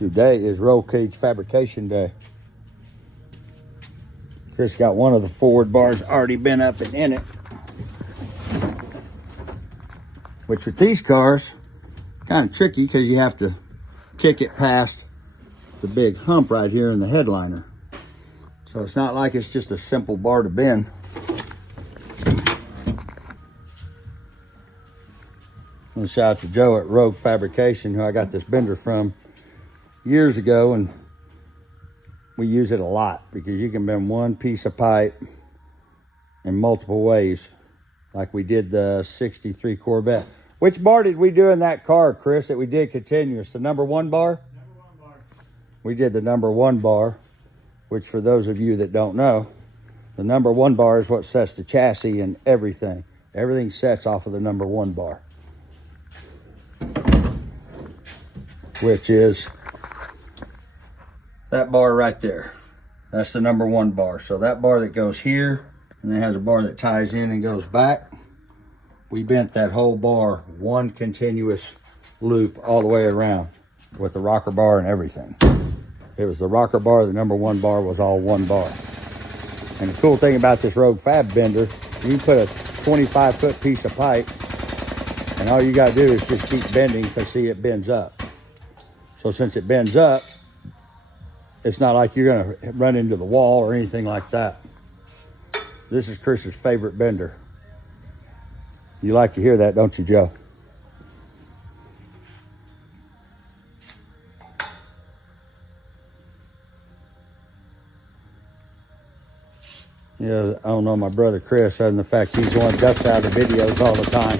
Today is roll cage fabrication day. Chris got one of the forward bars already bent up and in it. Which with these cars, kind of tricky because you have to kick it past the big hump right here in the headliner. So it's not like it's just a simple bar to bend. And shout out to Joe at Rogue Fabrication, who I got this bender from years ago, and we use it a lot because you can bend one piece of pipe in multiple ways, like we did the 63 Corvette. Which bar did we do in that car, Chris, that we did continuous? The number 1 bar? Number 1 bar. We did the number 1 bar, which for those of you that don't know, the number 1 bar is what sets the chassis and everything. Everything sets off of the number 1 bar, which is that bar right there. That's the number 1 bar. So that bar that goes here and then has a bar that ties in and goes back, we bent that whole bar one continuous loop all the way around with the rocker bar and everything. It was the rocker bar, the number 1 bar was all 1 bar. And the cool thing about this Rogue Fab bender, you can put a 25-foot piece of pipe and all you gotta do is just keep bending because see, it bends up. So since it bends up, it's not like you're gonna run into the wall or anything like that. This is Chris's favorite bender. You like to hear that, don't you, Joe? Yeah, I don't know my brother Chris, other than the fact he's the one that ducks out of the videos all the time.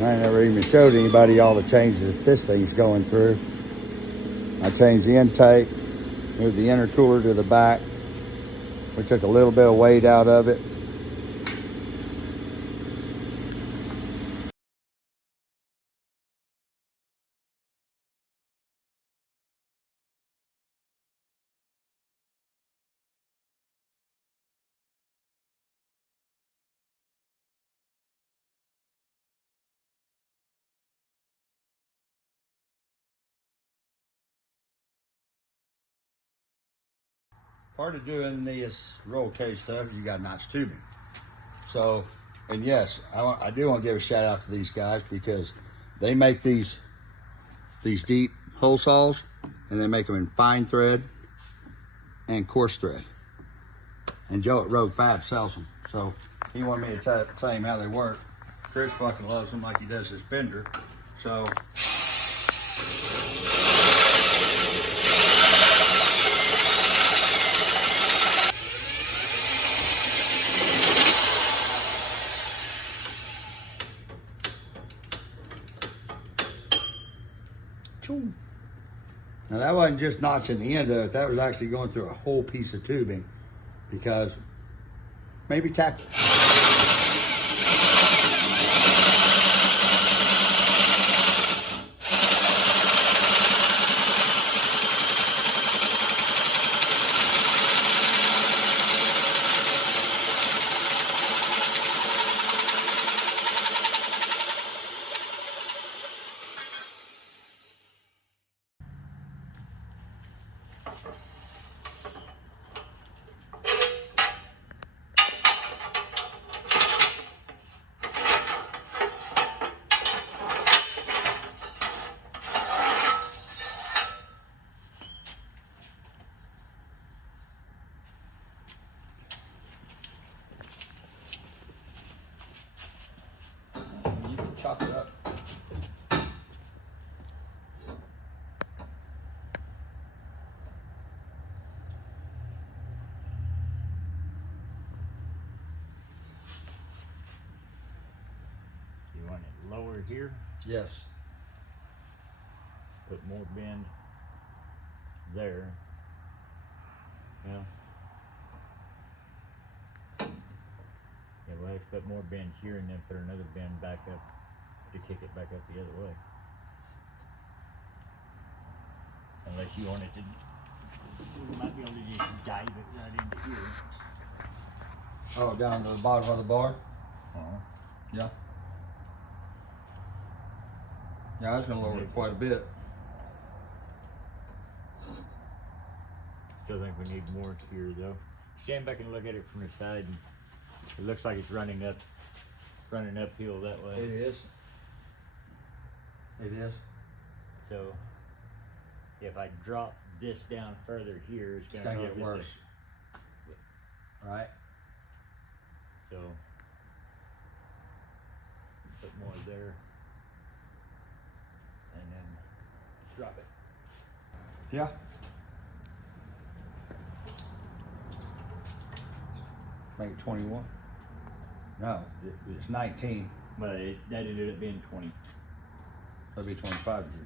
I never even showed anybody all the changes that this thing's going through. I changed the intake, moved the intercooler to the back. We took a little bit of weight out of it. Part of doing this roll cage stuff is you got notch tubing. So, and yes, I do want to give a shout out to these guys because they make these deep hole saws and they make them in fine thread and coarse thread. And Joe at Rogue Fab sells them. So he wanted me to tell him how they work. Chris fucking loves them like he does his bender. So now that wasn't just notching the end of it, that was actually going through a whole piece of tubing because maybe tap. Chop it up. want it lower here? Yes. Put more bend there. Yeah. Yeah, we'll have to put more bend here and then put another bend back up to kick it back up the other way. Unless you want it to, you might be able to just dive it right into here. Oh, down to the bottom of the bar? Yeah. Yeah, that's gonna lower it quite a bit. Still think we need more here though. Stand back and look at it from the side, and it looks like it's running uphill that way. It is. It is. So if I drop this down further here, it's gonna get worse. Right. So put more there, and then drop it. Yeah. Make it 21. No, it's 19. But that ended up being 20. That'd be 25 degrees.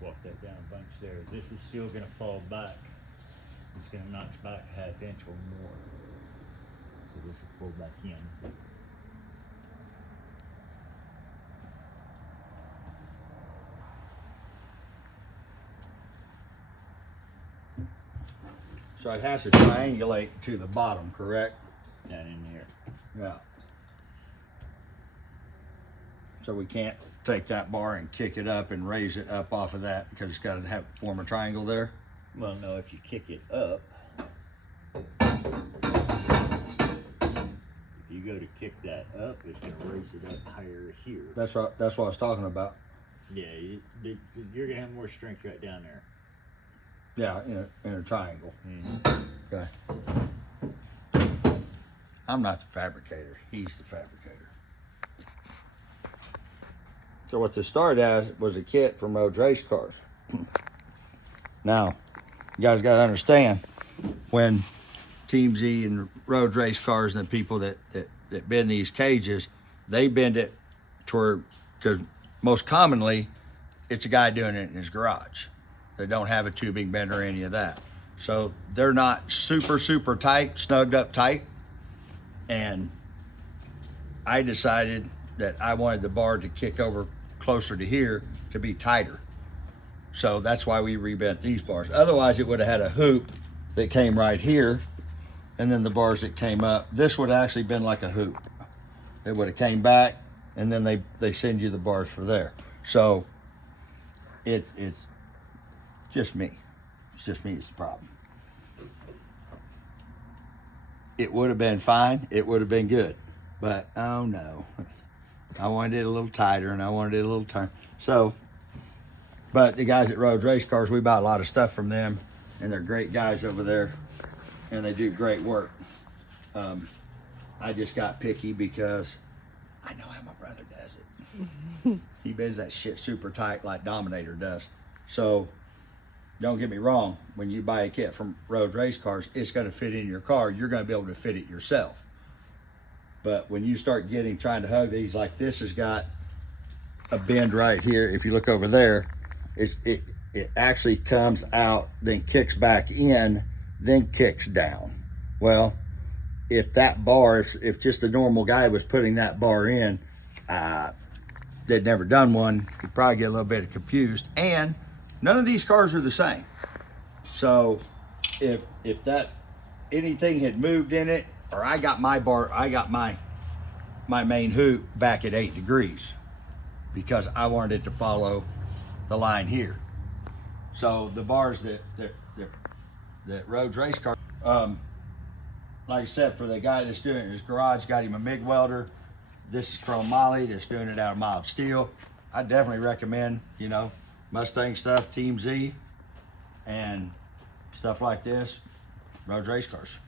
Walk that down a bunch there. This is still going to fall back. It's going to knock back ½ inch or more. So this will pull back in. So it has to triangulate to the bottom, correct? Down in there. Yeah. So we can't take that bar and kick it up and raise it up off of that because it's got to form a triangle there? Well, no, if you kick it up, if you go to kick that up, it's going to raise it up higher here. That's what I was talking about. Yeah, you're going to have more strength right down there. Yeah, in a triangle. Mm-hmm. Okay. I'm not the fabricator. He's the fabricator. So what this started as was a kit from Rhodes Race Cars. Now, you guys got to understand, when Team Z and Rhodes Race Cars and the people that bend these cages, they bend it toward, because most commonly, it's a guy doing it in his garage. They don't have a tubing bend or any of that. So they're not super, super tight, snugged up tight. And I decided that I wanted the bar to kick over closer to here to be tighter. So that's why we rebent these bars. Otherwise it would have had a hoop that came right here, and then the bars that came up. This would have actually been like a hoop. It would have came back, and then they send you the bars for there. So it's just me. It's just me is the problem. It would have been fine. It would have been good. But oh no. I wanted it a little tighter, and I wanted it a little turn. So, but the guys at Rhodes Race Cars, we buy a lot of stuff from them, and they're great guys over there, and they do great work. I just got picky because I know how my brother does it. He bends that shit super tight like Dominator does. So don't get me wrong, when you buy a kit from Rhodes Race Cars, it's going to fit in your car. You're going to be able to fit it yourself. But when you start trying to hug these, like this has got a bend right here. If you look over there, it actually comes out, then kicks back in, then kicks down. Well, if that bar, if just a normal guy was putting that bar in, they'd never done one, you'd probably get a little bit confused. And none of these cars are the same. So if that anything had moved in it, or I got my main hoop back at 8 degrees because I wanted it to follow the line here. So the bars that Rhodes Race Car, like I said, for the guy that's doing it in his garage, got him a MIG welder. This is chrome moly that's doing it out of mild steel. I definitely recommend, you know, Mustang stuff, Team Z, and stuff like this, Rhodes Race Cars.